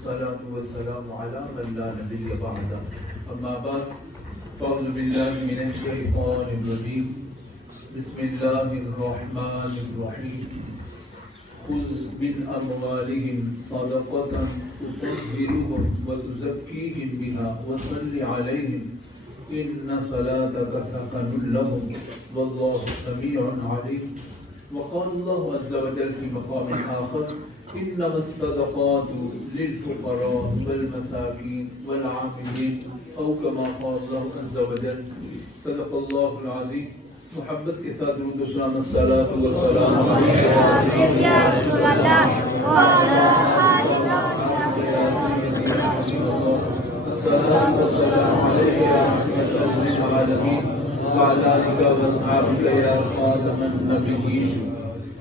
والصلاة والسلام على من لا نبي بعده أما بعد أعوذ بالله من الشيطان الرجيم بسم الله الرحمن الرحيم خذ من أموالهم صدقة تطهرهم وتزكيهم بها وصل عليهم إن صلاتك سكن لهم والله سميع عليم وقال الله عز وجل في مقام آخر إنما الصدقات للفقراء والمساكين والعاملين أو كما قال الله عز وجل صدق الله العظيم محبت کے ساتھ درود و سلام الصلاۃ والسلام علیک یا رسول اللہ وعلی آلہ وصحبہ یا سیدی یا رسول اللہ الصلاۃ والسلام علیک یا رحمۃ للعالمین وعلی آلہ وصحبہ یا خاتم النبیین.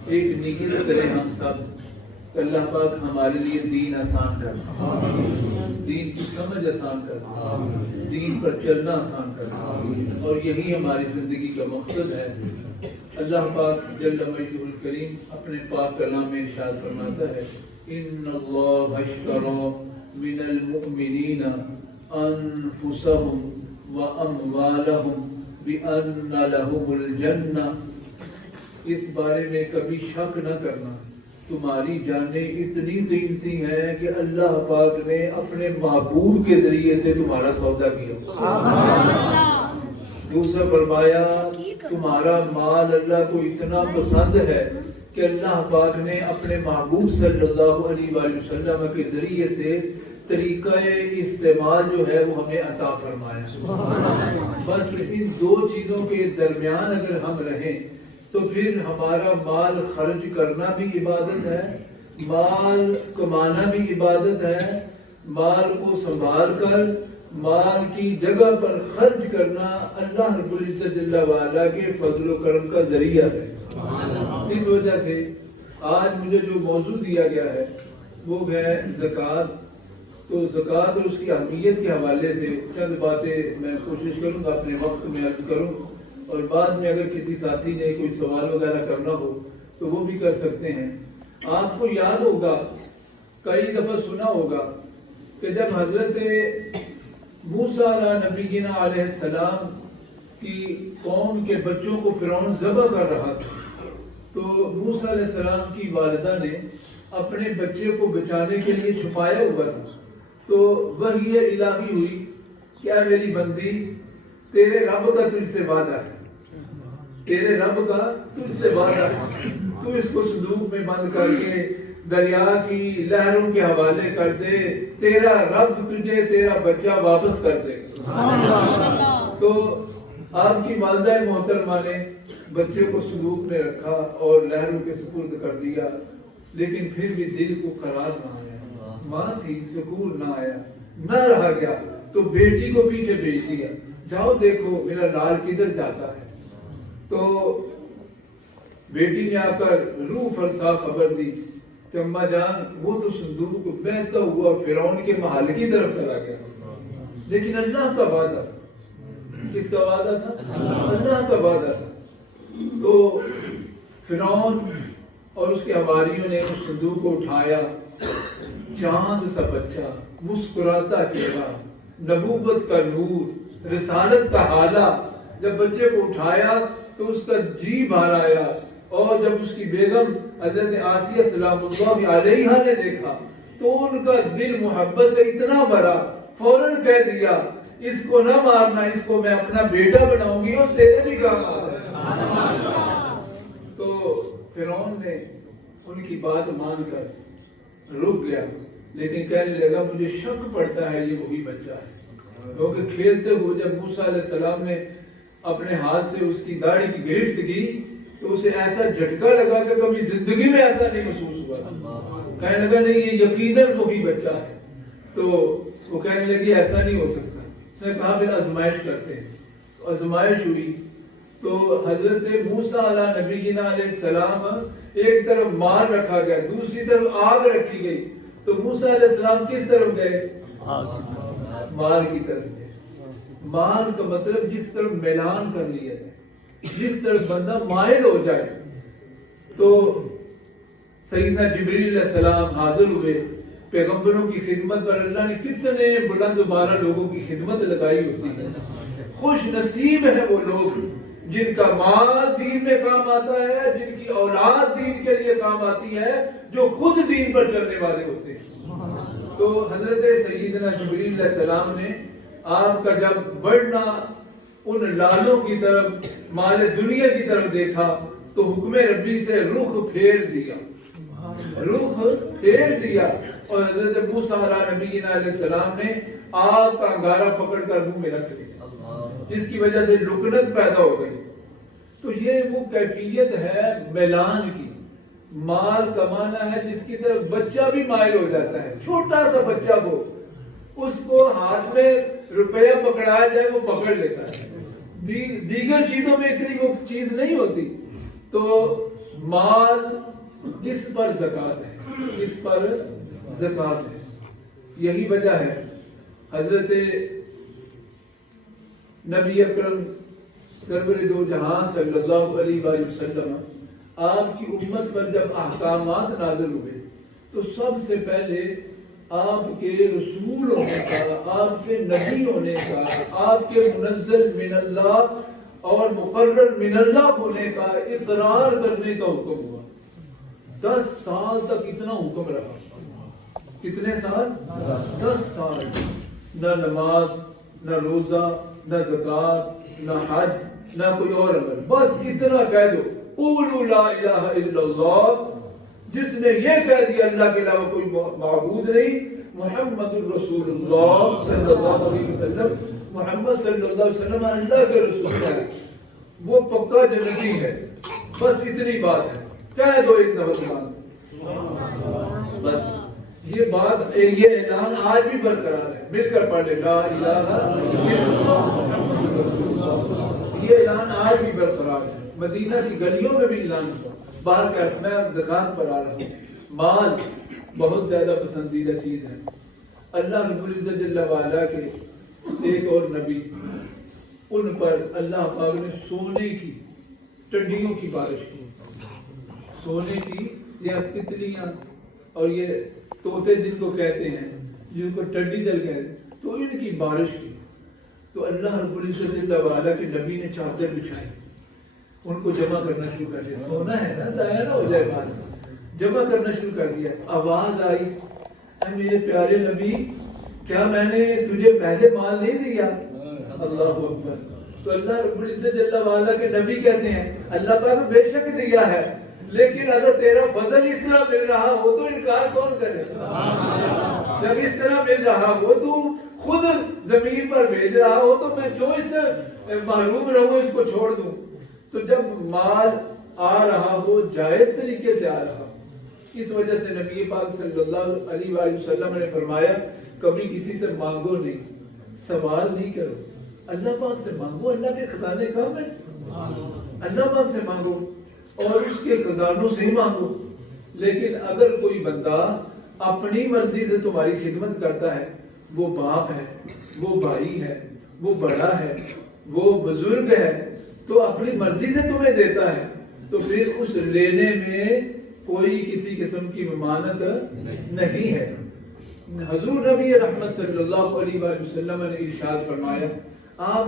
ایک نیت کریں ہم سب اللہ پاک ہمارے لیے دین آسان کر دے, دین کی سمجھ آسان کر دے, دین پر چلنا آسان کر دے, اور یہی ہماری زندگی کا مقصد ہے. اللہ پاک جل مجدہ الکریم اپنے پاک کلام میں ارشاد فرماتا ہے ان اللہ اشتری من المؤمنین انفسهم واموالهم بان لهم الجنہ. اس بارے میں کبھی شک نہ کرنا, تمہاری جانیں اتنی قیمتی ہیں کہ اللہ پاک نے اپنے محبوب کے ذریعے سے تمہارا سودا کیا. دوسرا فرمایا تمہارا مال اللہ کو اتنا پسند ہے کہ اللہ پاک نے اپنے محبوب صلی اللہ علیہ وآلہ وسلم کے ذریعے سے طریقہ استعمال جو ہے وہ ہمیں عطا فرمایا. بس ان دو چیزوں کے درمیان اگر ہم رہیں تو پھر ہمارا مال خرچ کرنا بھی عبادت ہے, مال کمانا بھی عبادت ہے, مال کو سنبھال کر مال کی جگہ پر خرچ کرنا اللہ رب العزت جل وعلا کے فضل و کرم کا ذریعہ ہے. اس وجہ سے آج مجھے جو موضوع دیا گیا ہے وہ ہے زکوٰۃ. تو زکوٰۃ اور اس کی اہمیت کے حوالے سے چند باتیں میں کوشش کروں گا اپنے وقت میں عرض کروں, اور بعد میں اگر کسی ساتھی نے کوئی سوال وغیرہ کرنا ہو تو وہ بھی کر سکتے ہیں. آپ کو یاد ہوگا, کئی دفعہ سنا ہوگا کہ جب حضرت موسیٰ علیہ نبینا علیہ السلام کی قوم کے بچوں کو فرعون ذبح کر رہا تھا تو موسیٰ علیہ السلام کی والدہ نے اپنے بچے کو بچانے کے لیے چھپایا ہوا تھا. تو وحی الہی ہوئی کہ اے میری بندی, تیرے رب کا تجھ سے وعدہ ہے, تیرے رب کا تجھ سے وعدہ ہے, تو اس کو صندوق میں بند کر کے دریا کی لہروں کے حوالے کر دے, تیرا رب تجھے تیرا بچہ واپس کر دے. تو آپ کی والدہ محترمہ نے بچے کو صندوق میں رکھا اور لہروں کے سپرد کر دیا, لیکن پھر بھی دل کو قرار نہ آیا, ماں تھی سکون نہ آیا, نہ رہا گیا. تو بیٹی کو پیچھے بھیج دیا, جاؤ دیکھو میرا لال کدھر جاتا ہے. تو بیٹی نے آ کر روح فرسا خبر دی کہ اماں جان وہ تو صندوق بہتا ہوا فرعون کے محل کی طرف چلا گیا, لیکن اللہ کا وعدہ, کس کا وعدہ تھا؟ اللہ کا وعدہ تھا. تو فرعون اور اس کے حواریوں نے اس صندوق کو اٹھایا, چاند سا بچہ, مسکراتا چہرہ, نبوت کا نور, رسالت کا حالہ. جب بچے کو اٹھایا تو اس کا جی بھر آیا, اور جب اس کی بیگم حضرت آسیہ سلام اللہ علیہا نے دیکھا تو ان کا دل محبت سے اتنا بھرا, فوراً کہہ دیا اس کو نہ مارنا, اس کو میں اپنا بیٹا بناؤں گی اور تیرے بھی کام آتا ہے. تو فرعون نے ان کی بات مان کر رک گیا, لیکن کہنے لگا مجھے شک پڑتا ہے یہ وہی بچہ ہے, کیونکہ کھیلتے ہوئے جب موسیٰ علیہ السلام نے اپنے ہاتھ سے اس کی داڑھی کی گرفت کی تو اسے ایسا جھٹکا لگا کہ کبھی زندگی میں ایسا نہیں محسوس ہوا. کہنے لگا نہیں یہ یقیناً وہی بچہ ہے. تو وہ کہنے لگی ایسا نہیں ہو سکتا. اس نے کہا پھر آزمائش کرتے ہیں. آزمائش ہوئی تو حضرت موسیٰ علیہ نبینا علیہ السلام ایک طرف مار رکھا گیا, دوسری طرف آگ رکھی گئی. تو موسیٰ علیہ السلام کس طرف گئے؟ مار کی طرف گئے. مار کا مطلب جس طرف میلان کر لیا جائے, جس طرف بندہ مائل ہو جائے. تو سیدنا جبریل علیہ السلام حاضر ہوئے پیغمبروں کی خدمت پر اللہ نے کتنے بلند و بالا لوگوں کی خدمت لگائی ہوتی ہے. خوش نصیب ہے وہ لوگ جن کا مال دین میں کام آتا ہے، جن کی اولاد دین کے لیے کام آتی ہے، جو خود دین پر چلنے والے ہوتے ہیں. تو حضرت سیدنا جبریل علیہ السلام نے آپ کا جب بڑھنا ان لالوں کی طرف، مال دنیا کی طرف دیکھا تو حکم ربی سے رخ پھیر دیا، اور حضرت موسیٰ علیہ نبینا علیہ السلام نے آگ کا انگارہ پکڑ کر منہ میں رکھ دیا، جس کی وجہ سے لکنت پیدا ہو گئی. تو یہ وہ کیفیت ہے میلان کی. مال کمانا ہے جس کی طرف بچہ بھی مائل ہو جاتا ہے، چھوٹا سا بچہ ہو، اس کو ہاتھ میں روپیہ پکڑایا جائے وہ پکڑ لیتا ہے. دیگر چیزوں میں اتنی وہ چیز نہیں ہوتی. تو مال کس پر زکوٰۃ ہے، کس پر زکوٰۃ ہے. یہی وجہ ہے حضرت نبی اکرم سرور دو جہاں صلی اللہ علیہ وآلہ وسلم آپ کی امت پر جب احکامات نازل ہوئے تو سب سے پہلے آپ کے رسول ہونے کا، آپ کے نبی ہونے کا، آپ کے منزل من اللہ اور مقرر من اللہ ہونے کا اقرار کرنے کا حکم ہوا. 10 سال تک اتنا حکم رہا. کتنے سال؟ 10 سال. نہ نماز، نہ روزہ، نہ زکوٰۃ، نہ حج، نہ کوئی اور عمل. بس اتنا کہہ دو، قولوا لا الہ الا اللہ. جس نے یہ کہہ دیا اللہ کے علاوہ کوئی معبود نہیں، محمد الرسول اللہ صلی اللہ علیہ وسلم، محمد صلی اللہ علیہ وسلم اللہ کے رسول ہے، وہ پکا جنتی ہے. بس اتنی بات ہے، کہہ دو ایک دفعہ زبان سے. بس یہ بات، یہ اعلان آج بھی برقرار ہے. مل کر پڑھ لے، لا الہ الا اللہ محمد رسول اللہ. یہ اعلان آج بھی برقرار ہے. مدینہ کی گلیوں میں بھی اعلان ہوا. بار کہ میں زکوٰۃ پر آ رہا ہوں. مال بہت زیادہ پسندیدہ چیز ہے. اللہ رب العزت جل وعلا کے ایک اور نبی، ان پر اللہ پاک نے سونے کی ٹڈیوں کی بارش کی. سونے کی، یا تتلیاں اور یہ طوطے جن کو کہتے ہیں، جن کو ٹڈی دل کہتے ہیں، تو ان کی بارش کی. تو اللہ رب العزت جل وعلا کے نبی نے چادر بچھائی، ان کو جمع کرنا شروع کر دیا. سونا ہے نا، ضائع نہ ہو جائے مال. جمع کرنا شروع کر دیا. آواز آئی، اے میرے پیارے نبی، کیا میں نے تجھے پہلے مال نہیں دیا؟ اللہ اکبر. تو اللہ رب العزت جل وعلا کے نبی کہتے ہیں اللہ پاک بے شک دیا ہے، لیکن اگر تیرا فضل اس طرح مل رہا ہو تو انکار کون کرے؟ جب اس طرح مل رہا ہو، تو خود زمین پر بھیج رہا ہو، تو میں کیوں اس سے محروم رہوں، اس کو چھوڑ دوں؟ تو جب مال آ رہا ہو، جائز طریقے سے آ رہا ہو، اس وجہ سے نبی پاک صلی اللہ علیہ وآلہ وسلم نے فرمایا کبھی کسی سے مانگو نہیں، سوال نہیں کرو، اللہ پاک سے مانگو. اللہ کے خزانے کم ہیں، اللہ پاک سے مانگو اور اس کے خزانوں سے ہی مانگو. لیکن اگر کوئی بندہ اپنی مرضی سے تمہاری خدمت کرتا ہے، وہ باپ ہے، وہ بھائی ہے، وہ بڑا ہے، وہ بزرگ ہے، تو اپنی مرضی سے تمہیں دیتا ہے، تو پھر اس لینے میں کوئی کسی قسم کی ممانت نہیں ہے. حضور نبی رحمت صلی اللہ علیہ وآلہ وسلم نے ارشاد فرمایا، آپ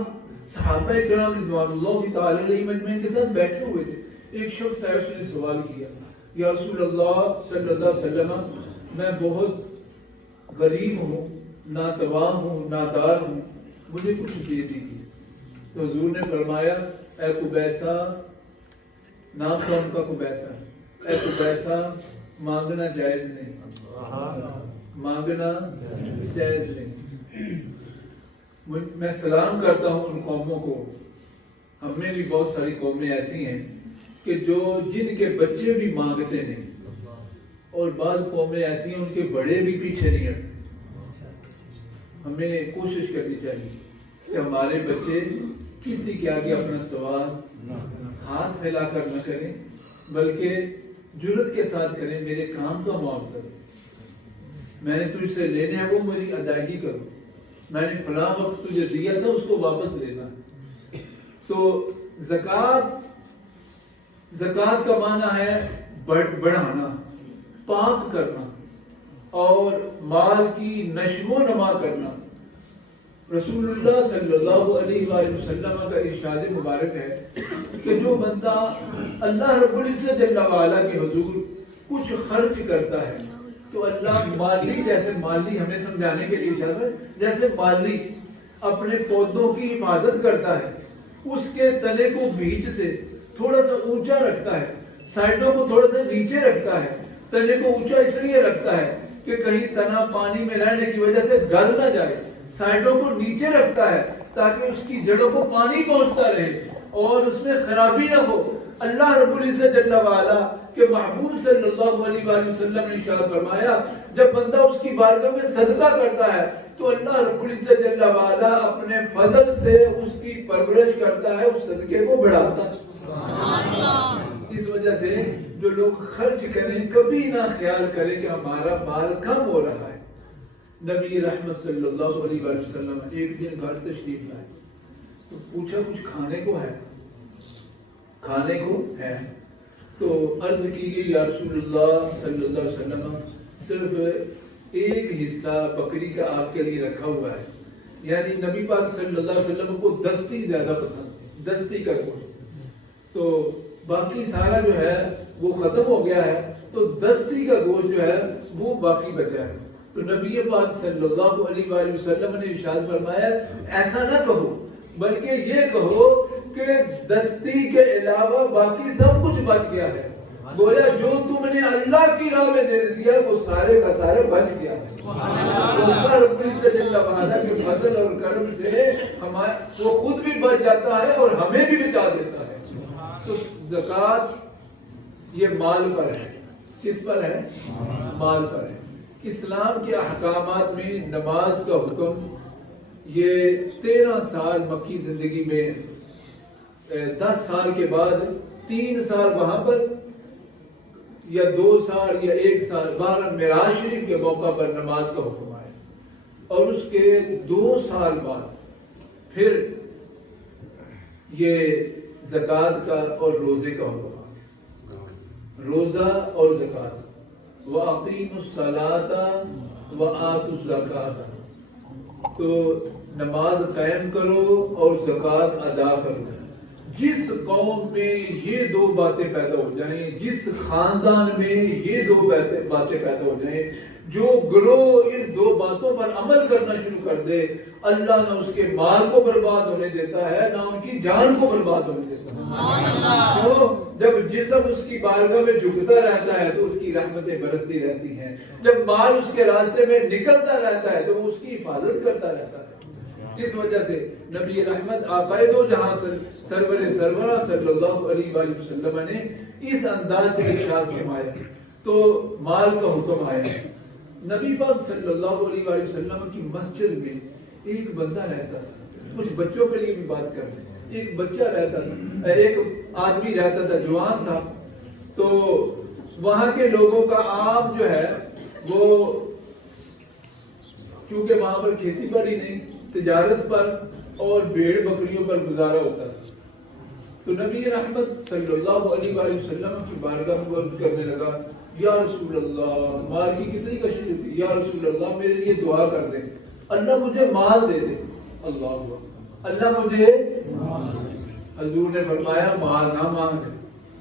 صحابہ کرام رضوان اللہ تعالی علیہ مجمعین کے ساتھ بیٹھے ہوئے تھے. ایک شخص ہے، اس نے سوال کیا، یا رسول اللہ صلی اللہ علیہ وسلم، میں بہت غریب ہوں، ناتواں ہوں، نادار ہوں، مجھے کچھ دے دیجیے. تو حضور نے فرمایا، اے قبیصہ، نام تھا ان کا قبیصہ، اے قبیصہ، مانگنا جائز نہیں، مانگنا جائز نہیں. میں سلام کرتا ہوں ان قوموں کو. ہم میں بھی بہت ساری قومیں ایسی ہیں کہ جو جن کے بچے بھی مانگتے نہیں، اور بعض قومیں ایسی ہیں ان کے بڑے بھی پیچھے نہیں ہٹتے. ہمیں کوشش کرنی چاہیے کہ ہمارے بچے کسی کے آگے اپنا سوال ہاتھ پھیلا کر نہ کریں، بلکہ جرت کے ساتھ کریں، میرے کام کا معاوضہ دو، میں نے تجھ سے لینے ہیں وہ میری ادائیگی کرو، میں نے فلاں وقت تجھے دیا تھا اس کو واپس لینا. تو زکوٰۃ کا معنی ہے بڑھانا، پاک کرنا. اور مال کی نشو و نما کرنا. رسول اللہ صلی اللہ علیہ وآلہ وسلم کا ارشاد مبارک ہے کہ جو بندہ اللہ رب العزت جل وعلا کے حضور کچھ خرچ کرتا ہے تو اللہ مالی، جیسے مالی ہمیں سمجھانے کے لیے اشارہ ہے، جیسے مالی اپنے پودوں کی حفاظت کرتا ہے، اس کے تنے کو بیچ سے تھوڑا سا اونچا رکھتا ہے، سائڈوں کو تھوڑا سا نیچے رکھتا ہے. تنے کو اونچا اس لیے رکھتا ہے کہ کہیں تنا پانی میں رہنے کی وجہ سے گل نہ جائے. سائڈوں کو نیچے رکھتا ہے تاکہ اس کی جڑوں کو پانی پہنچتا رہے اور اس میں خرابی نہ ہو. اللہ رب العزت جل وعلا کہ محبوب صلی اللہ علیہ وآلہ وسلم نے ارشاد فرمایا جب بندہ اس کی بارگاہ میں صدقہ کرتا ہے تو اللہ رب العزت جل وعلا اپنے فضل سے اس کی پرورش کرتا ہے، اس صدقے کو بڑھاتا ہے. اس وجہ سے جو لوگ خرچ کریں کبھی نہ خیال کریں کہ ہمارا مال کم ہو رہا ہے. نبی رحمت صلی اللہ علیہ وآلہ وسلم ایک دن گھر تشریف لائے تو پوچھا کچھ کھانے کو ہے؟ کھانے کو ہے تو عرض کی گئی یا رسول اللہ صلی اللہ علیہ وسلم صرف ایک حصہ بکری کا آپ کے لیے رکھا ہوا ہے. یعنی نبی پاک صلی اللہ علیہ وسلم کو دستی زیادہ پسند تھی، دستی کا گوشت، تو باقی سارا جو ہے وہ ختم ہو گیا ہے تو دستی کا گوشت جو ہے وہ باقی بچا ہے. تو نبی پاک صلی اللہ علیہ وآلہ وسلم نے ارشاد فرمایا ایسا نہ کہو بلکہ یہ کہو کہ دستی کے علاوہ باقی سب کچھ بچ گیا ہے. گویا جو تم نے اللہ کی راہ میں دے دیا وہ سارے کا سارے بچ گیا ہے. اللہ رب العزت جل وعلا کے فضل اور کرم سے وہ خود بھی بچ جاتا ہے اور ہمیں بھی بچا دیتا ہے. تو زکوٰۃ یہ مال پر ہے. کس پر ہے؟ مال پر ہے. اسلام کے احکامات میں نماز کا حکم یہ 13 سال مکی زندگی میں 10 سال کے بعد 3 سال وہاں پر یا 2 سال یا 1 سال معراج شریف کے موقع پر نماز کا حکم آیا اور اس کے 2 سال بعد پھر یہ زکوٰۃ کا اور روزے کا حکم آیا. روزہ اور زکوٰۃ وَأَقِيمُوا الصَّلَاةَ وَآتُوا الزَّكَاةَ تو نماز قائم کرو اور زکوٰۃ ادا کرو. جس قوم میں یہ 2 باتیں پیدا ہو جائیں، جس خاندان میں یہ 2 باتیں پیدا ہو جائیں، جو گروہ ان 2 باتوں پر عمل کرنا شروع کر دے اللہ نہ اس کے مال کو برباد ہونے دیتا ہے نہ ان کی جان کو برباد ہونے دیتا ہے. تو جب جسم اس کی بارگاہ میں جھکتا رہتا ہے تو اس کی رحمتیں برستی رہتی ہیں، جب مال اس کے راستے میں نکلتا رہتا ہے تو وہ اس کی حفاظت کرتا رہتا ہے. اس وجہ سے نبی رحمت آقائے دو جہاں سرور سرورہ صلی اللہ علیہ وآلہ وسلم نے اس انداز سے ارشاد فرمایا تو مال کا حکم آیا. نبی پاک صلی اللہ علیہ وآلہ وسلم کی مسجد میں ایک بندہ رہتا تھا. کچھ بچوں کے لیے بھی بات کرتے ہیں. ایک بچہ رہتا تھا، ایک آدمی رہتا تھا، جوان تھا. تو وہاں کے لوگوں کا عام جو ہے وہ چونکہ وہاں پر کھیتی باڑی نہیں، تجارت پر اور بھیڑ بکریوں پر گزارا ہوتا تھا. تو نبی رحمت صلی اللہ علیہ وآلہ وسلم کی بارگاہ میں عرض کرنے لگا یا رسول اللہ، مال کی کتنی کشش ہوتی، یا رسول اللہ میرے لیے دعا کر دیں، اللہ مجھے مال دے دے. اللہ مجھے حضور نے فرمایا مال نہ مانگ،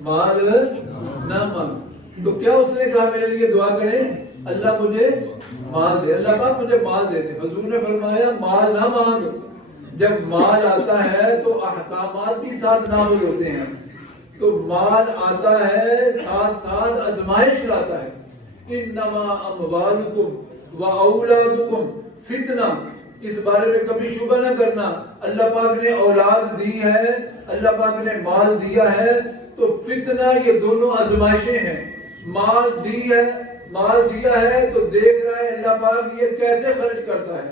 مال نہ مانگ. تو کیا اس نے کہا میرے لیے دعا کریں اللہ مجھے مال دے، اللہ پاک مجھے مال دے دے. حضور نے فرمایا مال نہ مانگ. جب مال آتا ہے تو احکامات بھی ساتھ نافذ ہوتے ہیں. تو مال آتا ہے ساتھ ساتھ آزمائش لاتا ہے. انما اموالکم واولادکم فتنہ، اس بارے میں کبھی شبہ نہ کرنا. اللہ پاک نے اولاد دی ہے، اللہ پاک نے مال دیا ہے تو فتنہ یہ دونوں آزمائشیں ہیں. مال دی ہے، مال دیا ہے تو دیکھ رہا ہے اللہ پاک یہ کیسے خرچ کرتا ہے.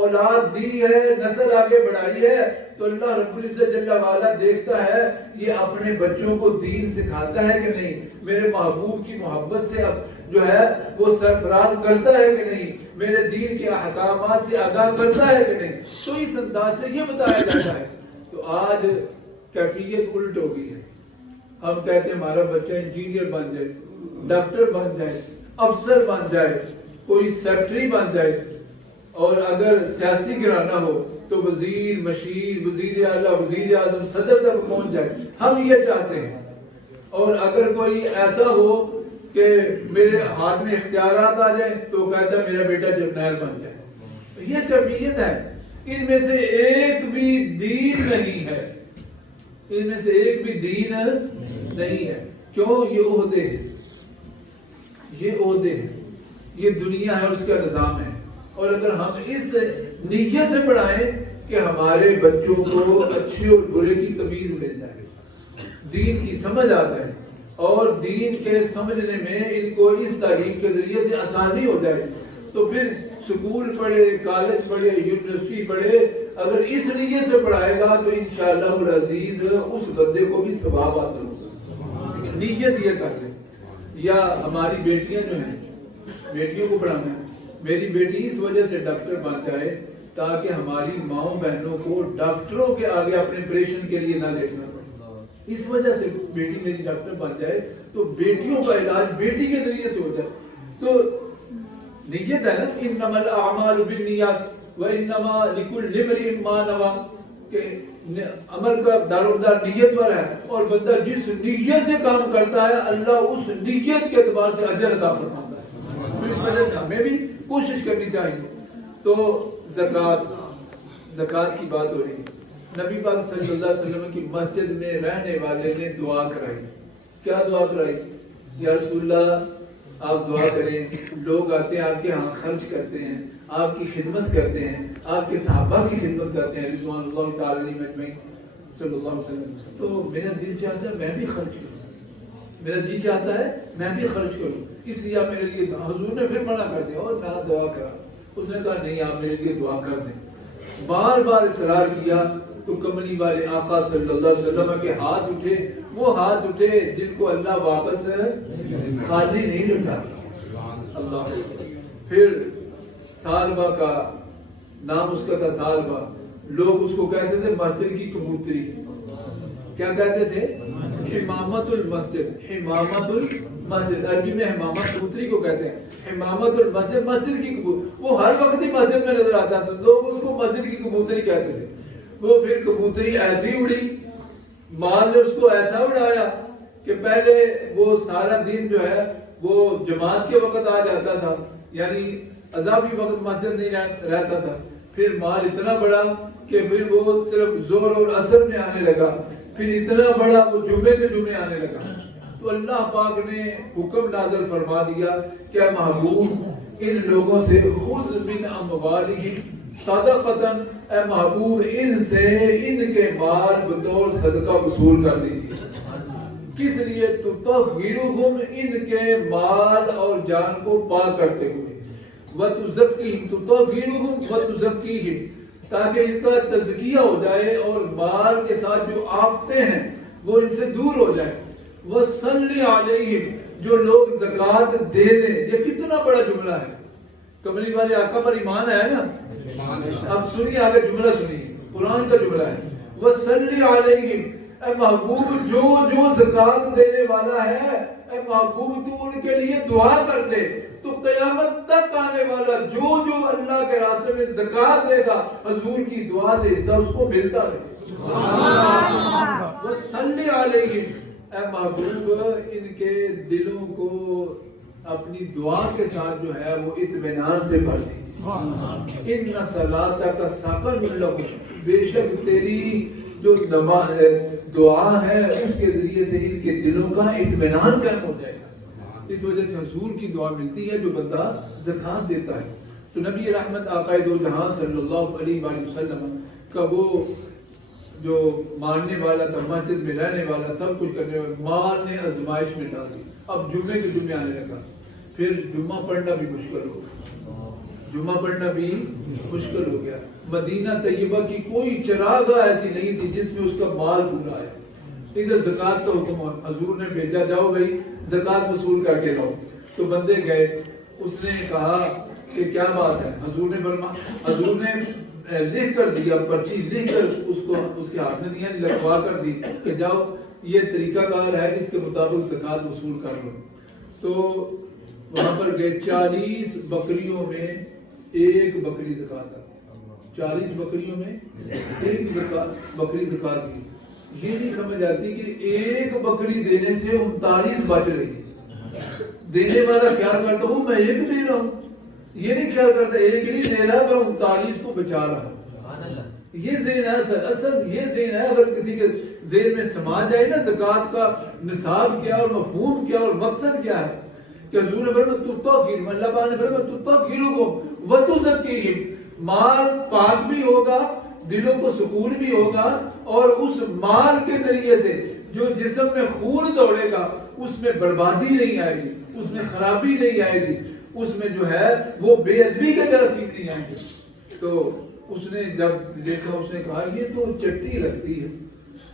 اولاد دی ہے، نسل آگے بڑھائی ہے تو اللہ رب العزت جل وعلا دیکھتا ہے یہ اپنے بچوں کو دین سکھاتا ہے کہ نہیں، میرے محبوب کی محبت سے اب جو ہے وہ سرفراز کرتا ہے کہ نہیں، میرے دین کے احکامات سے آگاہ کرتا ہے کہ نہیں. تو اس انداز سے یہ بتایا جاتا ہے. تو آج کیفیت الٹ ہو گئی ہے. ہم کہتے ہیں ہمارا بچہ انجینئر بن جائے، ڈاکٹر بن جائے، افسر بن جائے، کوئی سیکٹری بن جائے اور اگر سیاسی گھرانہ ہو تو وزیر، مشیر، وزیر اعلیٰ، وزیر اعظم، صدر تک پہنچ جائے، ہم یہ چاہتے ہیں۔ اور اگر کوئی ایسا ہو کہ میرے ہاتھ میں اختیارات آ جائیں تو کہتا ہے میرا بیٹا جرنیل بن جائے۔ یہ کیفیت ہے، ان میں سے ایک بھی دین نہیں ہے، ان میں سے ایک بھی دین نہیں ہے۔ کیوں؟ یہ عہدے ہیں، یہ عہدے ہیں، یہ دنیا ہے اور اس کا نظام ہے۔ اور اگر ہم اس نیت سے پڑھائیں کہ ہمارے بچوں کو اچھے اور برے کی تمیز مل جائے، دین کی سمجھ آ جائے، اور دین کے سمجھنے میں ان کو اس تعلیم کے ذریعے سے آسانی ہو جائے، تو پھر سکول پڑھے، کالج پڑھے، یونیورسٹی پڑھے، اگر اس نیت سے پڑھائے گا تو انشاءاللہ العزیز اس بندے کو بھی ثواب حاصل ہوگا۔ نیت یہ کر لیں۔ یا ہماری بیٹیاں جو ہیں، بیٹیوں کو پڑھانا ہے، میری بیٹی اس وجہ سے ڈاکٹر بن جائے تاکہ ہماری ماؤں بہنوں کو ڈاکٹروں کے آگے اپنے آپریشن کے لیے نہ دیکھنا پڑے۔ اس وجہ سے بیٹی میری ڈاکٹر بن جائے تو بیٹیوں کا علاج بیٹی کے ذریعے سے ہو جائے۔ تو نیت ہے نا، انما الاعمال بالنیات وانما لکل امرئ ما نوى، کہ عمل کا دارومدار نیت پر ہے، اور بندہ جس نیت سے کام کرتا ہے اللہ اس نیت کے اعتبار سے اجر عطا فرماتا ہے۔ تو اس وجہ سے ہمیں بھی کوشش کرنی چاہیے۔ تو زکوٰۃ کی بات ہو رہی ہے، نبی پاک صلی اللہ علیہ وسلم کی مسجد میں رہنے والے نے دعا کرائی۔ کیا دعا کرائی؟ یا رسول اللہ آپ دعا کریں، لوگ آتے ہیں آپ کے ہاں خرچ کرتے ہیں، آپ کی خدمت کرتے ہیں، آپ کے صحابہ کی خدمت کرتے ہیں رضوان اللہ تعالی علیہم اجمعین صلی اللہ علیہ وسلم، تو میرا دل چاہتا ہے میں بھی خرچ کروں، میرا جی چاہتا ہے میں بھی خرچ کروں، اس لیے آپ میرے لیے حضور نے پھر منع کر دیا اور میں دعا کرا۔ اس نے کہا نہیں، آپ میرے لیے دعا کر دیں۔ بار بار اصرار کیا تو کملی والے آقا صلی اللہ علیہ وسلم کے ہاتھ اٹھے، وہ ہاتھ اٹھے جن کو اللہ واپس خالی نہیں لوٹاتا۔ اللہ، پھر سالبہ کا نام اس کا تھا، سالبہ، لوگ اس کو کہتے تھے مسجد کی کبوتری۔ کیا کہتے تھے؟ حمامت المسجد، حمامت المسجد، عربی میں حمامت کبوتری کو کہتے ہیں، حمامت المسجد، مسجد کی کبوتری۔ وہ ہر وقت ہی مسجد میں نظر آتا تھا، لوگ اس کو مسجد کی کبوتری کہتے تھے۔ وہ پھر کبوتری ایسی اڑی، مال نے اس کو ایسا اڑایا کہ پہلے وہ سارا دن جو ہے وہ جماعت کے وقت آ جاتا تھا، یعنی اضافی وقت مسجد نہیں رہتا تھا، پھر مال اتنا بڑا کہ پھر وہ صرف ظہر اور عصر میں آنے لگا، پھر اتنا بڑا وہ جمعے کے جمعے آنے لگا۔ تو اللہ پاک نے حکم نازل فرما دیا کہ اے محبوب ان لوگوں سے خذ من اموالہم صدقۃ، اے محبوب ان سے ان کے مال بطور صدقہ وصول کر لیجیے۔ کس لیے؟ تطہرہم، ان کے مال اور جان کو پاک کرتے ہوئے، وتزکیہم، تطہرہم وتزکیہم، تاکہ ان کا تزکیہ ہو جائے اور مال کے ساتھ جو آفتیں ہیں وہ ان سے دور ہو جائے۔ وصلی علیہم، جو لوگ زکوٰۃ دے دیں۔ یہ کتنا بڑا جملہ ہے، کملی والے آقا پر ایمان ہے نا۔ اب سنیے آگے جملہ، سنیے قرآن کا جملہ ہے، وصلی علیہم، اے محبوب جو جو زکوٰۃ دینے والا ہے، اے محبوب تو ان کے لیے دعا کر دے، تو قیامت تک آنے والا جو جو اللہ کے راستے میں زکوٰۃ دے گا حضور کی دعا سے حصہ اس کو ملتا رہے۔ وصلی علیہم، اے محبوب ان کے دلوں کو اپنی دعا کے ساتھ جو ہے وہ اطمینان سے بھر دیں۔ ان صلاتک سکن لہم، بے شک تیری جو دعا ہے اس کے ذریعے سے ان کے دلوں کا اطمینان قائم ہو جائے گا۔ اس وجہ سے حضور کی دعا ملتی ہے جو بندہ زکوٰۃ دیتا ہے۔ تو نبی رحمت آقا دو جہاں صلی اللہ علیہ وآلہ وسلم کا وہ جو ماننے والا تھا، مسجد میں رہنے والا، سب کچھ کرنے والا، مال نے آزمائش میں ڈال دی۔ اب جمعے کے جمعے آنے لگا، پھر جمعہ پڑھنا بھی مشکل ہو گیا، جمعہ پڑھنا بھی مشکل ہو گیا۔ مدینہ طیبہ کی کوئی چراگاہ ایسی نہیں تھی جس میں اس کا مال پورا ہے۔ ادھر زکوٰۃ کا حکم حضور نے بھیجا، جاؤ بھائی زکوٰۃ وصول کر کے لاؤ۔ تو بندے گئے، اس نے کہا کہ کیا بات ہے؟ حضور نے لکھ کر دیا، پرچی لکھ کر اس کو اس کے ہاتھ میں دیا، لکھوا کر دی کہ جاؤ یہ طریقہ کار ہے، اس کے مطابق زکوٰۃ وصول کر لو۔ تو وہاں پر گئے 40 بکریوں میں ایک بکری زکات آتی، 40 بکریوں میں ایک بکری زکات دی۔ یہ نہیں سمجھ آتی کہ ایک بکری دینے سے 39 بچ رہی، دینے والا خیال کرتا ہوں میں ایک دے رہا ہوں، یہ نہیں خیال کرتا ایک نہیں دے رہا میں 39 کو بچا رہا ہوں۔ یہ ذہن ہے اصل یہ ذہن ہے، اگر کسی کے ذہن میں سما جائے نا زکوٰۃ کا نصاب کیا اور مفہوم کیا اور مقصد کیا ہے کہ حضور نے فرمایا تطہرہم، اللہ پاک نے فرمایا تطہرہم وتزکیہم، مال پاک بھی ہوگا، دلوں کو سکون بھی ہوگا، اور اس مال کے ذریعے سے جو جسم میں خون دوڑے گا اس میں بربادی نہیں آئے گی، اس میں خرابی نہیں آئے گی، اس میں جو ہے وہ بے ادبی کے جراثیم نہیں آئیں گے۔ تو اس نے جب دیکھا اس نے کہا یہ تو چٹی لگتی ہے،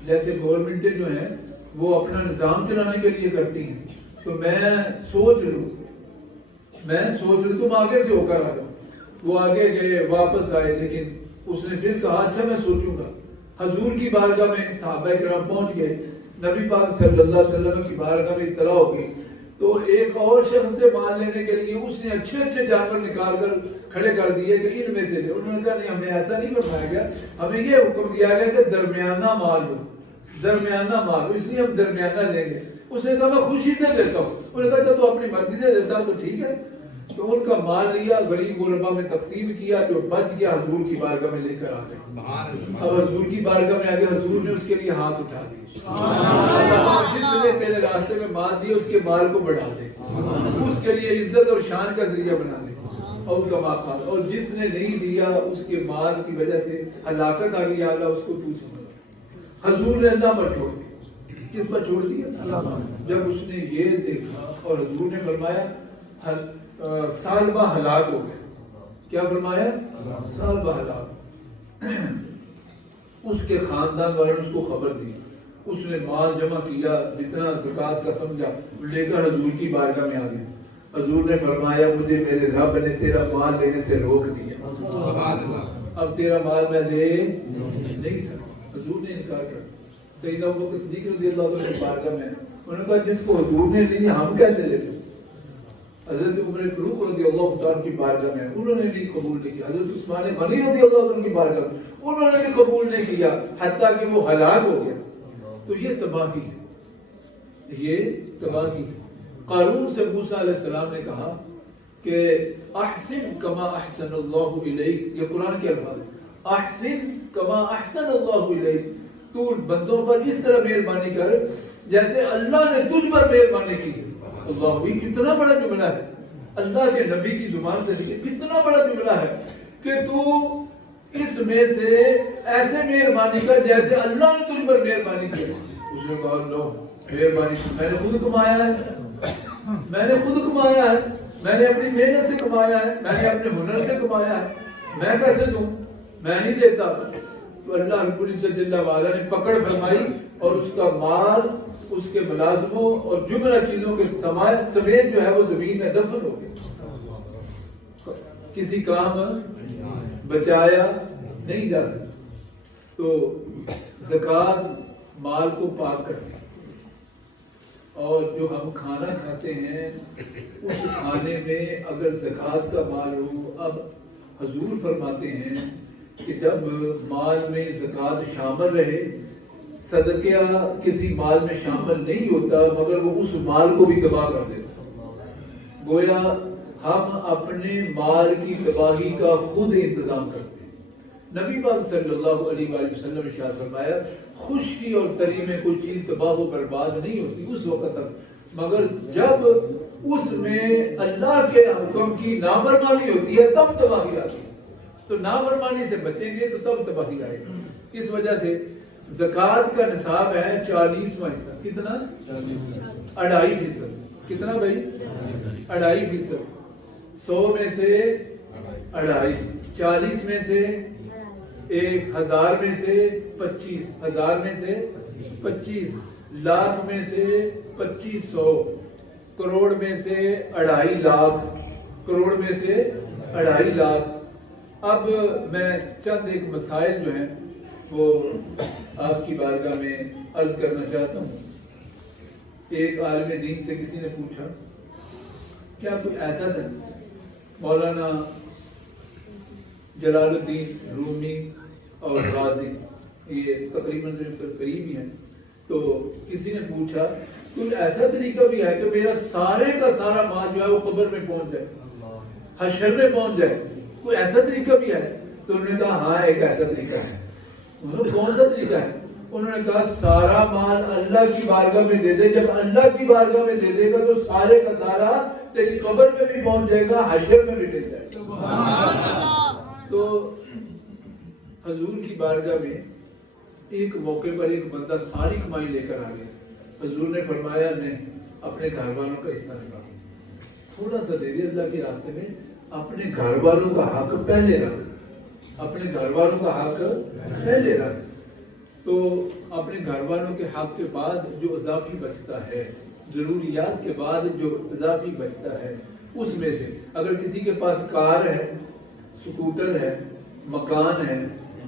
جیسے گورنمنٹیں جو ہیں وہ اپنا نظام چلانے کے لیے کرتی ہیں، تو میں سوچ لوں تم آگے سے ہو کر آ جاؤ۔ وہ آگے گئے واپس آئے، لیکن اس نے پھر کہا اچھا میں سوچوں گا۔ حضور کی بارگاہ میں صحابہ کرام پہنچ گئے، نبی پاک صلی اللہ علیہ وسلم کی بارگاہ میں اطلاع ہو گئی، تو ایک اور شخص سے مال لینے کے لیے اس نے اچھے اچھے جانور نکال کر کھڑے کر دیے کہ ان میں سے لے۔ انہوں نے کہا نہیں، ہمیں ایسا نہیں فرمایا گیا، ہمیں یہ حکم دیا گیا کہ درمیانہ مال ہو، درمیانہ مال ہو، اس لیے ہم درمیانہ لیں گے۔ اس نے کہا میں خوشی سے دیتا ہوں۔ انہوں نے کہا تو اپنی مرضی سے دیتا تو ٹھیک ہے۔ تو ان کا مال لیا، غریب غربا میں تقسیم کیا، جو بچ گیا حضور کی بارگاہ میں لے کر آ گئے۔ اب حضور کی بارگاہ میں آگے حضور نے اس کے لیے ہاتھ اٹھا دیا، جس نے تیرے راستے میں مال دیا اس کے مال کو بڑھا دے، اس کے لیے عزت اور شان کا ذریعہ بنا دے، اور کما کھا، اور جس نے نہیں دیا اس کے مال کی وجہ سے ہلاکت آ گئی، اللہ اس کو پوچھے۔ حضور نے اللہ پر چھوڑ دیا، کس پر چھوڑ دیا؟ جب اس نے یہ دیکھا اور حضور نے فرمایا سالبہ ہلاک ہو گئے۔ کیا فرمایا؟ سالبہ ہلاک۔ اس کے خاندان والوں نے اس کو خبر دی، اس نے مال جمع کیا، جتنا زکوٰۃ کا سمجھا، لے کر حضور کی بارگاہ میں آ گیا۔ حضور نے فرمایا مجھے میرے رب نے تیرا مال لینے سے روک دیا، اب تیرا مال میں لے نہیں سکتا۔ حضور نے انکار کر دیا۔ سیدنا ابوبکر صدیق رضی اللہ عنہ کی بارگاہ میں انہوں نے کہا جس کو حضور نے نہیں ہم کیسے لے سکتے؟ حضرت عمر فاروق رضی اللہ تعالیٰ کی بارگاہ میں انہوں نے بھی قبول نہیں کیا، حضرت عثمان غنی رضی اللہ عنہ کی بارگاہ میں انہوں نے بھی قبول نہیں کیا، حتیٰ کہ وہ ہلاک ہو گیا۔ تو یہ تباہی ہے، یہ تباہی ہے۔ قارون سے موسیٰ علیہ السلام نے کہا کہ احسن کما احسن اللہ الیک، یہ قرآن کے الفاظ ہیں، احسن کما احسن اللہ الیک، تو بندوں پر اس طرح مہربانی کر جیسے اللہ نے تجھ پر مہربانی کی ہے۔ اللہ، یہ کتنا بڑا جملہ ہے، اللہ کے نبی کی زبان سے کتنا بڑا جملہ ہے کہ تو اس میں سے ایسے مہربانی کر جیسے اللہ نے تجھ پر مہربانی کی۔ اس نے کہا لو، مہربانی میں نے خود کمایا ہے، میں نے خود کمایا ہے، میں نے اپنی محنت سے کمایا ہے، میں نے اپنے ہنر سے کمایا ہے، میں کیسے دوں؟ میں نہیں دیتا۔ تو اللہ رب العزت جل وعلا نے پکڑ فرمائی اور اس کا مال، اس کے ملازموں اور جملہ چیزوں کے سمیت جو ہے وہ زمین میں دفن ہو گئے، کسی کام بچایا نہیں جا سکتا۔ تو زکوٰۃ مال کو پاک کرتی ہے، اور جو ہم کھانا کھاتے ہیں اس کھانے میں اگر زکوٰۃ کا مال ہو، اب حضور فرماتے ہیں کہ جب مال میں زکوٰۃ شامل رہے، صدقہ کسی مال میں شامل نہیں ہوتا مگر وہ اس مال کو بھی تباہ کر دیتا۔ گویا ہم اپنے مال کی تباہی کا خود انتظام کرتے ہیں۔ نبی پاک صلی اللہ علیہ وآلہ وسلم نے ارشاد فرمایا خشکی اور تری میں کوئی چیز تباہ و برباد نہیں ہوتی اس وقت تک، مگر جب اس میں اللہ کے حکم کی نافرمانی ہوتی ہے تب تباہی آتی ہے۔ تو نافرمانی سے بچیں گے تو تب تباہی آئے گی۔ اس وجہ سے زکوٰۃ کا نصاب ہے 40واں حصہ، کتنا؟ 2.5%۔ کتنا بھائی؟ 2.5%۔ 100 میں سے 2.5، 40 میں سے 1000 میں سے 25، 1000 میں سے 25، لاکھ میں سے 2500، کروڑ میں سے 2.5 لاکھ، کروڑ میں سے 2.5 لاکھ۔ اب میں چند ایک مسائل جو ہیں وہ آپ کی بارگاہ میں عرض کرنا چاہتا ہوں۔ ایک عالم دین سے کسی نے پوچھا کیا کوئی ایسا تھا؟ مولانا جلال الدین رومی اور رازی یہ تقریباً قریب ہی ہیں، تو کسی نے پوچھا کوئی ایسا طریقہ بھی ہے کہ میرا سارے کا سارا مال جو ہے وہ قبر میں پہنچ جائے، حشر میں پہنچ جائے، کوئی ایسا طریقہ بھی ہے؟ تو انہوں نے کہا ہاں ایک ایسا طریقہ ہے۔ کون سا طریقہ ہے؟ انہوں نے کہا سارا مال اللہ کی بارگاہ میں دے دے، جب اللہ کی بارگاہ میں دے دے گا تو سارے کا سارا تیری قبر میں بھی پہنچ جائے گا، حشر میں بھی ٹک جائے گا۔ تو حضور کی بارگاہ میں ایک موقع پر ایک بندہ ساری کمائی لے کر آ گیا، حضور نے فرمایا نہیں، اپنے گھر والوں کا حصہ نکالو، تھوڑا سا دے دے اللہ کے راستے میں، اپنے گھر والوں کا حق پہلے رکھ، اپنے گھر والوں کا حق پہلے رکھ۔ تو اپنے گھر والوں کے حق کے بعد جو اضافی بچتا ہے، ضروریات کے بعد جو اضافی بچتا ہے، اس میں سے اگر کسی کے پاس کار ہے، سکوٹر ہے، مکان ہے،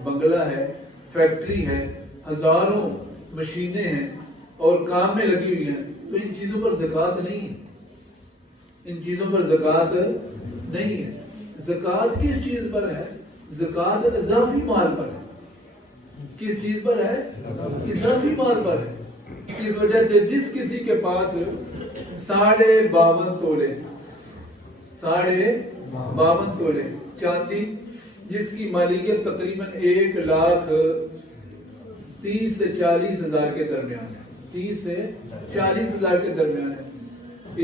بنگلہ ہے، فیکٹری ہے، ہزاروں مشینیں ہیں اور کام میں لگی ہوئی ہیں، تو ان چیزوں پر زکوٰۃ نہیں ہے، ان چیزوں پر زکوٰۃ نہیں ہے۔ زکوٰۃ کس چیز پر ہے؟ زکوٰۃ اضافی مال پر ہے۔ کس چیز پر ہے؟ اضافی مال پر ہے۔ اس وجہ سے جس کسی کے پاس 52.5 تولے 52.5 تولے چاندی، جس کی مالیت تقریباً 1,30,000 سے 40,000 کے درمیان ہے، 30 سے 40,000 کے درمیان ہے،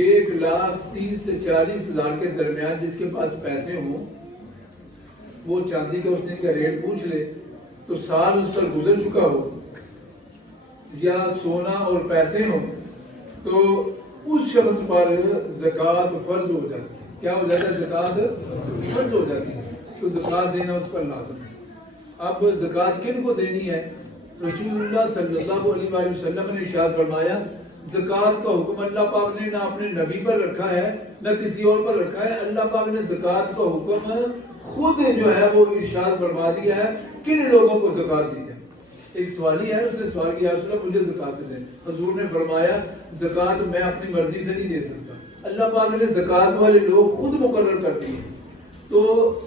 1,30,000 سے 40,000 کے درمیان جس کے پاس پیسے ہوں، وہ چاندی کا اس نے کا ریٹ پوچھ لے، تو سال اس پر گزر چکا ہو یا سونا اور پیسے ہوں، تو اس شخص پر زکوٰۃ فرض ہو جاتی ہے۔ کیا ہو جاتا ہے؟ زکوٰۃ فرض ہو جاتی ہے، تو زکوٰۃ دینا اس پر لازم ہے۔ اب زکوٰۃ کن کو دینی ہے؟ رسول اللہ صلی اللہ علیہ وآلہ وسلم نے ارشاد فرمایا زکوٰۃ کا حکم اللہ پاک نے نہ اپنے نبی پر رکھا ہے نہ کسی اور پر رکھا ہے، اللہ پاک نے زکوٰۃ کا حکم خود جو ہے وہ ارشاد فرما دیا ہے کن لوگوں کو زکوٰۃ دی ہے۔ ایک سوالی ہے، اس نے سوال کیا رسول اللہ مجھے زکوٰۃ سے دیں، حضور نے فرمایا زکوٰۃ میں اپنی مرضی سے نہیں دے سکتا، اللہ پاک نے زکوٰۃ والے لوگ خود مقرر کر دیے، تو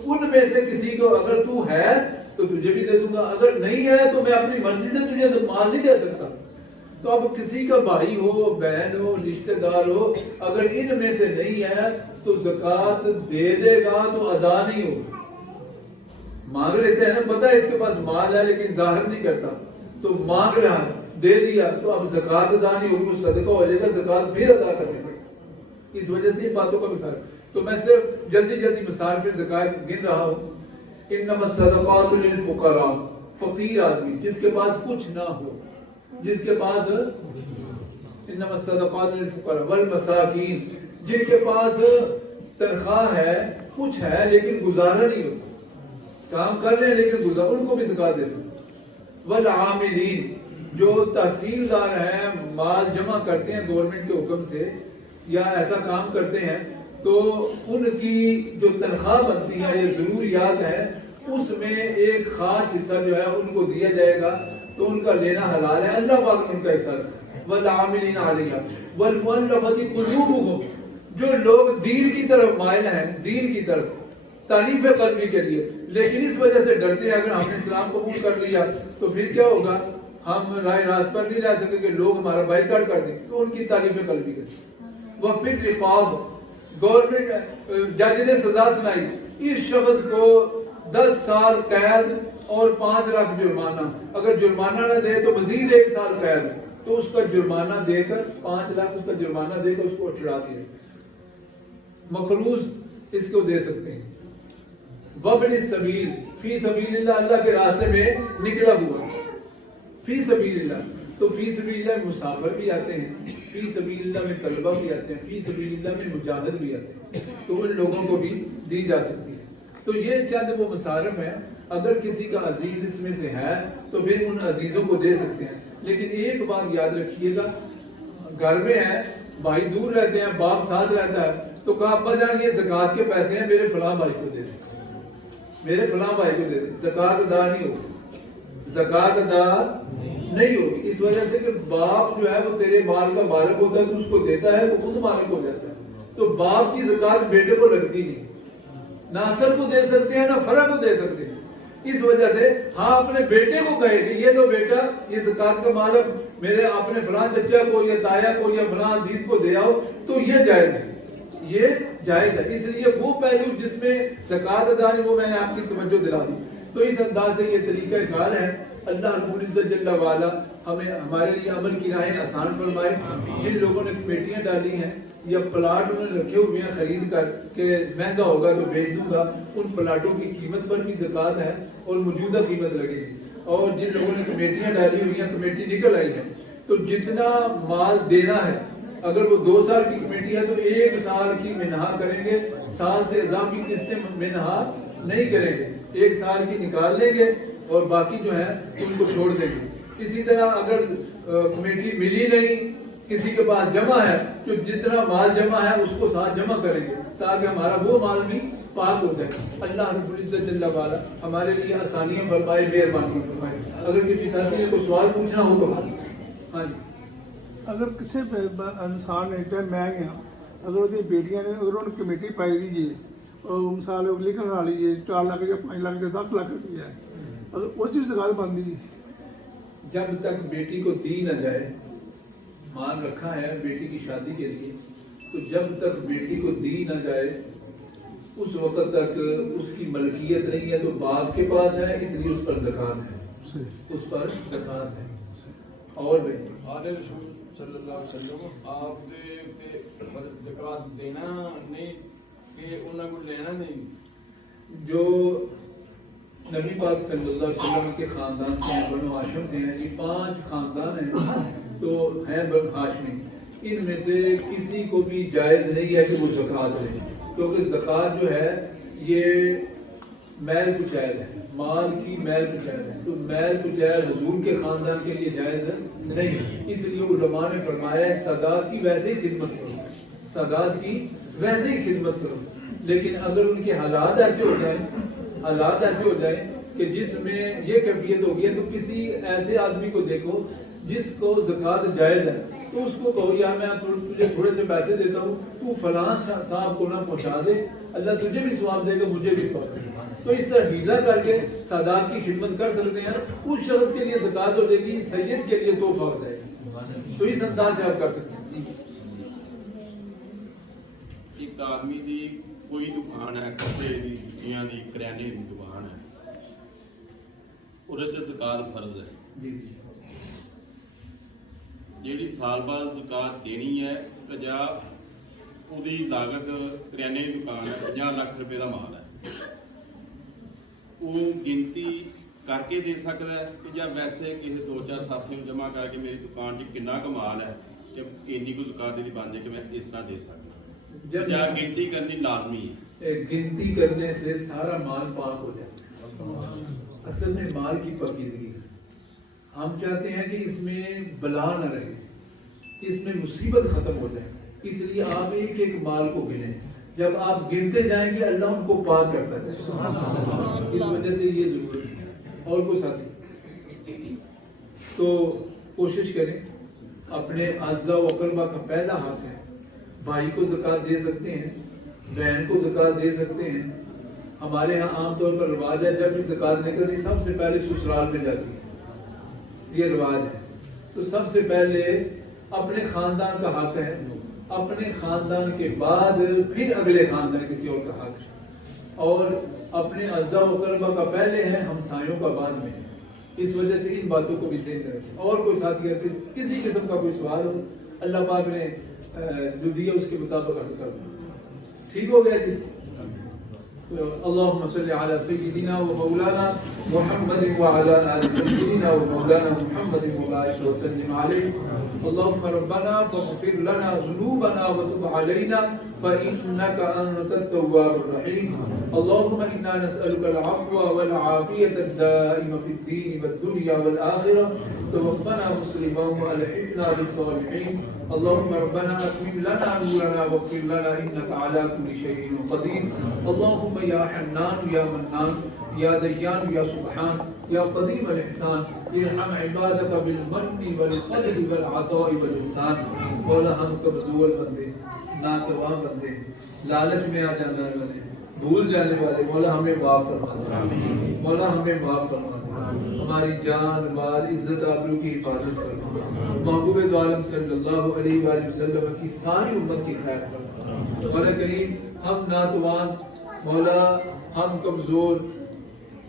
ان میں سے کسی کو اگر تو ہے تو تجھے بھی دے دوں گا، اگر نہیں ہے تو میں اپنی مرضی سے تجھے مال نہیں دے سکتا۔ تو اب کسی کا بھائی ہو، بہن ہو، رشتہ دار ہو، اگر ان میں سے نہیں ہے تو زکوٰۃ دے دے گا تو ادا نہیں ہوگی۔ مانگ لیتے ہیں نا، پتہ ہے اس کے پاس مال ہے لیکن ظاہر نہیں کرتا، تو مانگ رہا دے دیا تو اب زکوٰۃ ادا نہیں ہوگی، وہ صدقہ ہو جائے گا، زکوٰۃ پھر ادا کرنی پڑے گی۔ اس وجہ سے ان باتوں کا بھی فرق۔ تو میں صرف جلدی مثال پھر زکوٰۃ گن رہا ہوں۔ انما الصدقات للفقراء، فقیر آدمی جس کے پاس کچھ نہ ہو، جس کے پاس انما الصدقات للفقراء والمساکین، جن کے پاس تنخواہ ہے، کچھ ہے لیکن گزارا نہیں ہوتا، کام کر رہے ہیں لیکن گزارا، ان کو بھی زکوٰۃ دے سکتے۔ والعاملین، جو تحصیلدار ہیں، مال جمع کرتے ہیں گورنمنٹ کے حکم سے یا ایسا کام کرتے ہیں، تو ان کی جو تنخواہ بنتی ہے یا ضروریات ہیں، اس میں ایک خاص حصہ جو ہے ان کو دیا جائے گا، تو ان کا لینا حلال ہے، اللہ پاک نے ان کا حصہ رکھا۔ والعاملین علیہا والمؤلفۃ قلوبہم، جو لوگ دین کی طرف مائل ہیں، دین کی طرف تعریف قلبی کے لیے، لیکن اس وجہ سے ڈرتے ہیں اگر ہم نے اسلام قبول کر لیا تو پھر کیا ہوگا، ہم رائے راست پر نہیں رہ سکیں کہ لوگ ہمارا بائیکاٹ کر دیں، تو ان کی تعریف قلبی کے لیے۔ وفی الرقاب، گورنمنٹ جج نے سزا سنائی، اس شخص کو 10 سال قید اور 5 لاکھ جرمانہ، اگر جرمانہ نہ دے تو مزید 1 سال قید، تو اس کا جرمانہ دے کر 5 لاکھ اس کا جرمانہ دے کر اس کو چھڑا دیا۔ مخلوص اس کو دے سکتے ہیں۔ وابن السبیل، فی سبیل اللہ، اللہ کے راستے میں نکلا ہوا، فی سبیل اللہ، تو فی سبیل اللہ میں مسافر بھی آتے ہیں، فی سبیل اللہ میں طلبہ بھی آتے ہیں، فی سبیل اللہ میں مجاہد بھی آتے ہیں، تو ان لوگوں کو بھی دی جا سکتی ہے۔ تو یہ چند وہ مصارف ہیں، اگر کسی کا عزیز اس میں سے ہے تو پھر ان عزیزوں کو دے سکتے ہیں۔ لیکن ایک بات یاد رکھیے گا، گھر میں ہے، بھائی دور رہتے ہیں، باپ ساتھ رہتا ہے، تو کہا ابا جان یہ زکوٰۃ کے پیسے ہیں، میرے فلاں بھائی کو دے دیں، میرے فلاں بھائی کو دے دیں، زکوٰۃ ادا نہیں ہوگی، زکوٰۃ ادا نہیں ہوگی، اس وجہ سے کہ باپ جو ہے وہ تیرے مال کا مالک ہوتا ہے، تو اس کو دیتا ہے، وہ خود مالک ہو جاتا ہے، تو باپ کی زکات بیٹے کو لگتی نہیں، نہ اصل کو دے سکتے ہیں نہ فرع کو دے سکتے ہیں۔ اس وجہ سے ہاں اپنے بیٹے کو کہے کہ یہ لو بیٹا یہ زکات کا مال میرے اپنے فلاں چچا کو یا تایا کو یا فلاں عزیز کو دے آؤ، تو یہ جائز ہے، یہ جائز ہے۔ اس لیے وہ پہلو جس میں زکات ادا نہیں وہ میں نے آپ کی توجہ دلا دی۔ تو اس انداز سے یہ طریقہ کار ہے۔ اللہ رب العزت جل وعلا ہمیں ہمارے لیے عمل کی راہیں آسان فرمائے۔ جن لوگوں نے کمیٹیاں ڈالی ہیں یا پلاٹ انہوں نے رکھے ہوئے ہیں خرید کر کہ مہنگا ہوگا تو بیچ دوں گا، ان پلاٹوں کی قیمت پر بھی زکات ہے اور موجودہ قیمت لگے گی۔ اور جن لوگوں نے کمیٹیاں ڈالی ہوئی ہیں، کمیٹی نکل آئی ہے، تو جتنا مال دینا ہے اگر وہ 2 سال کی کمیٹی ہے تو 1 سال کی منہا کریں گے، سال سے اضافی قسطیں منہا نہیں کریں گے، 1 سال کی نکال لیں گے اور باقی جو ہے ان کو چھوڑ دیں گے۔ اسی طرح اگر کمیٹی ملی نہیں، کسی کے پاس جمع ہے تو جتنا مال جمع ہے اس کو ساتھ جمع کریں گے تاکہ ہمارا وہ مال بھی پاک ہو جائے۔ اللہ رب العزت جل وعلا ہمارے لیے آسانیاں فرمائے، مہربانی فرمائے۔ اگر کسی ساتھی نے کوئی سوال پوچھنا ہو تو ہاں جی۔ اگر کسی انسان نے چاہے میں گیا اگر وہ بیٹیاں نے اگر انہوں نے کمیٹی پائی دیجیے اور مثال لکھن بنا لیجیے 4 لاکھ یا 5 لاکھ یا 10 لاکھ روپیہ ہے، اگر اس چیز زکات بن دی جب تک بیٹی کو دی نہ جائے، مال رکھا ہے بیٹی کی شادی کے لیے، تو جب تک بیٹی کو دی نہ جائے اس وقت تک اس کی ملکیت نہیں ہے، تو باپ کے پاس ہے، اس لیے اس پر زکات ہے، اس پر زکات ہے۔ اور بھائی آل رسول صلی اللہ علیہ وسلم آپ دے زکات دینا نہیں کہ انہاں کو لینا نہیں؟ جو نبی پاک صلی اللہ علیہ وسلم کے خاندان سے ہیں، بنو ہاشم سے ہیں، یہ 5 خاندان ہیں تو ہیں بنو ہاشمی، ان میں سے کسی کو بھی جائز نہیں ہے کہ وہ زکات لیں، کیونکہ زکات جو ہے یہ میل کچیل ہے، مال کی میل کچیل ہے، تو میل کچیل حضور کے خاندان کے لیے جائز نہیں۔ اس لیے علماء نے فرمایا ہے سادات کی ویسے ہی خدمت کرو، سادات کی ویسے ہی خدمت کرو، لیکن اگر ان کے حالات ایسے ہو جائیں کہ جس میں یہ کیفیت ہوگی ہے تو کسی ایسے آدمی کو دیکھو جس کو زکات جائز ہے تو اس کو کہو یا میں تجھے تھوڑے سے پیسے دیتا ہوں، تو فلاں صاحب کو نہ پہنچا دے، اللہ تجھے بھی ثواب دے گا مجھے بھی ثواب دے گا۔ تو اس طرح ہیلا کر کے سادات کی خدمت کر سکتے ہیں، اس شخص کے لیے زکات ہو جائے گی، سید کے لیے تحفہ ہو جائے گا، تو اس انداز سے آپ کر سکتے ہیں۔ ایک آدمی دی کوئی دکان ہے، کپڑے دی، جوتیاں دی، کریانے دی دکان ہے، ਉਹਦੇ ਤੇ زکات فرض ہے جی ਜਿਹੜੀ ਸਾਲ ਬਾਅਦ زکات ਦੇਣੀ ਹੈ ਜਾਂ ਉਹਦੀ ਲਾਗਤ ਕਰਿਆਨੇ ਦੀ ਦੁਕਾਨ ਹੈ 50 ਲੱਖ ਰੁਪਏ ਦਾ ਮਾਲ ਹੈ, ਉਹ ਗਿਣਤੀ ਕਰਕੇ ਦੇ ਸਕਦਾ ਹੈ ਕਿ ਜਾਂ ਵੈਸੇ ਕਿਸੇ 2-4 ਸਾਥੀ ਨੂੰ ਜਮ੍ਹਾਂ ਕਰਕੇ ਮੇਰੀ ਦੁਕਾਨ 'ਚ ਕਿੰਨਾ ਕੁ ਮਾਲ ਹੈ ਕਿ ਇੰਨੀ ਕੁ زکات ਦੀ ਬਣ ਜਾਏ کہ میں اس طرح دے سکتا، یا گنتی کرنی لازمی ہے؟ گنتی کرنے سے سارا مال پاک ہو جاتا ہے۔ اصل میں مال کی پاکیزگی ہے، ہم چاہتے ہیں کہ اس میں بلا نہ رہے، اس میں مصیبت ختم ہو جائے، اس لیے آپ ایک ایک مال کو گنیں، جب آپ گنتے جائیں گے اللہ ان کو پاک کرتا ہے، اس وجہ سے یہ ضروری ہے۔ اور کوئی ساتھی تو کوشش کریں، اپنے اعزاء و اقربا کا پہلا حق ہے، بھائی کو زکات دے سکتے ہیں، بہن کو زکات دے سکتے ہیں۔ ہمارے ہاں عام طور پر رواج ہے جب بھی زکات نکلتی سب سے پہلے سسرال میں جاتی ہے، یہ رواج ہے، تو سب سے پہلے اپنے خاندان کا حق ہے، اپنے خاندان کے بعد پھر اگلے خاندان کسی اور کا حق ہے، اور اپنے اعزاء و اقربا کا پہلے ہے، ہمسایوں کا بعد میں ہے۔ اس وجہ سے ان باتوں کو بھی ذہن میں رکھیں۔ اور کوئی ساتھی ہے کسی قسم کا کوئی سوال ہو اللہ پاک نے جو دیا اس کے مطابق عرض کر دیں۔ ٹھیک ہو گیا جی؟ اللهم صل على سيدنا ومولانا محمد وعلى آل سيدنا ومولانا محمد وبارك وسلم عليه۔ اللهم ربنا فاغفر لنا ذنوبنا وتب علينا فإنك أنت التواب الرحيم۔ اللهم إنا نسألك العفو والعافية الدائمة في الدين والدنيا والآخرة، توفنا مسلما وألحقنا بالصالحين۔ اللهم ربنا أتمم لنا نورنا واغفر لنا إنك على كل شيء قدير۔ اللهم يا حنان يا منان يا ديان يا سبحان يا قديم الإحسان، ارحم عبادك بالمن والفضل والعطاء والإحسان۔ مولا ہم کمزور بندے ناتواں بندے لالچ میں آ جانے والے بھول جانے والے مولا ہمیں معاف فرما دے مولا ہمیں معاف فرما دے ہماری جان مال عزت آبرو کی حفاظت فرما محبوب دو عالم صلی اللہ علیہ وآلہ وسلم کی ساری امت کی خیر فرما مولا کریم ہم ناتوان مولا ہم کمزور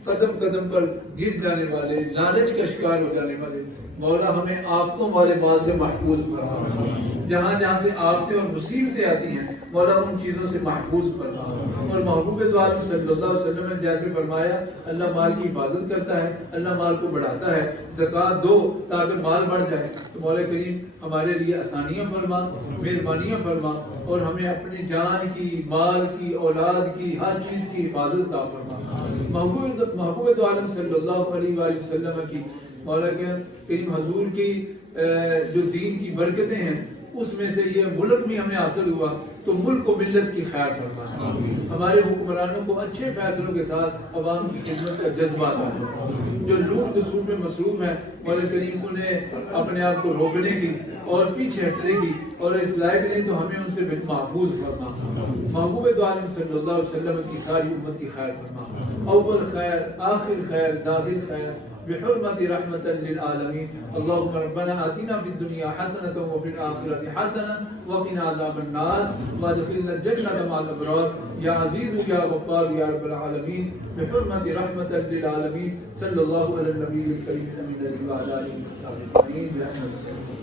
قدم قدم پر گر جانے والے لالچ کا شکار ہو جانے والے مولا ہمیں آفتوں والے مال سے محفوظ فرما جہاں جہاں سے آفتیں اور مصیبتیں آتی ہیں مولا ان چیزوں سے محفوظ فرما اور محبوب دو عالم صلی اللہ علیہ وسلم نے جیسے فرمایا اللہ مال کی حفاظت کرتا ہے اللہ مال کو بڑھاتا ہے زکوٰۃ دو تاکہ مال بڑھ جائے تو مولا کریم ہمارے لیے آسانیاں فرما مہربانیاں فرما اور ہمیں اپنی جان کی مال کی اولاد کی ہر چیز کی حفاظت عطا فرما محبوب دو عالم صلی اللہ علیہ وآلہ وسلم کی مولا کریم حضور کی جو دین کی برکتیں ہیں اس میں سے یہ ملک میں ہمیں حاصل ہوا تو ملک و ملت کی خیر فرما ہمارے حکمرانوں کو اچھے فیصلوں کے ساتھ عوام کی خدمت کا جذبہ عطا فرما جو لوٹ خسوٹ میں مصروف ہیں مولا کریم انہیں اپنے آپ کو روکنے کی اور پیچھے ہٹنے کی اور اس لائق نہیں تو ہمیں ان سے محفوظ فرما محبوب دو عالم صلی اللہ علیہ وسلم کی ساری امت کی خیر فرما اول خیر آخر خیر ظاہر خیر بحرمة رحمة للعالمين اللهم ربنا آتنا في الدنيا حسنة وفي الآخرة حسنة وقنا عذاب النار وادخلنا الجنة مع الأبرار يا عزيز يا غفار يا رب العالمين بحرمة رحمة للعالمين صلى الله على النبي الكريم الأمين وعلى آله وصحبه أجمعين برحمتك